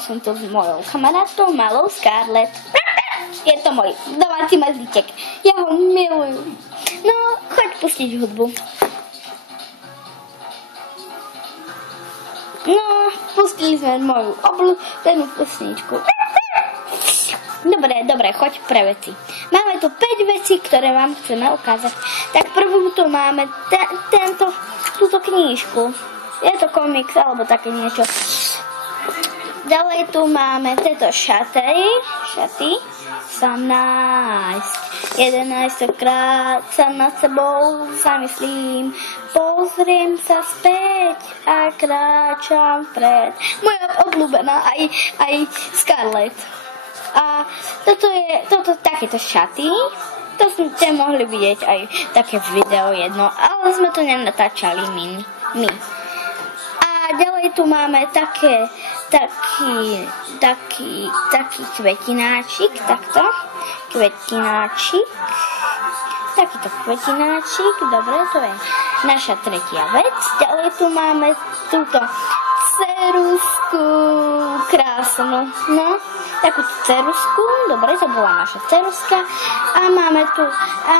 som to s mojou kamarátkou malou Scarlett. Je to môj domáci mazlíček. Ja ho milujem. No, choď pustiť hudbu. No, pustili sme moju obľúbenú pesničku. Dobre, choď pre veci. Máme tu 5 vecí, ktoré vám chceme ukázať. Tak prvú tu máme túto knížku. Je to komiks alebo také niečo. Ďalej tu máme tieto šaty sa nájsť. 11 krát sa nad sebou zamyslím, pozriem sa späť a kráčam vpred. Moja obľúbená aj Scarlett. A takéto šaty, to ste mohli vidieť aj také video jedno, ale sme to nenatáčali my. A ďalej tu máme taký kvetináčik, takto, takýto kvetináčik, dobre, to je naša tretia vec. Ďalej tu máme túto ceruzku krásnu, no, takúto ceruzku, dobre, to bola naša ceruzka a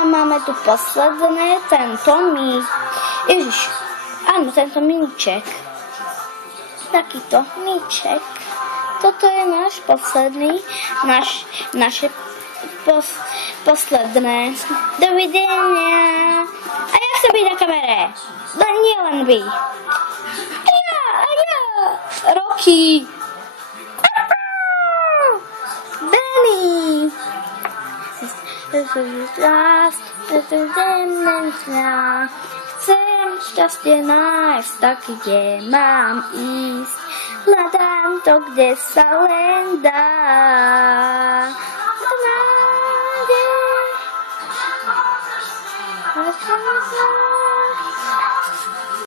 máme tu posledné tento míček. Takýto míček. Toto je náš posledný, naše posledné. Dovidenia. A ja chcem byť na kamere. No nie len vy. A ja. Rocky. Benny. Chcem šťastie nájsť, tak kde mám ísť. Hľadám to, kde sa len dá. Nádej.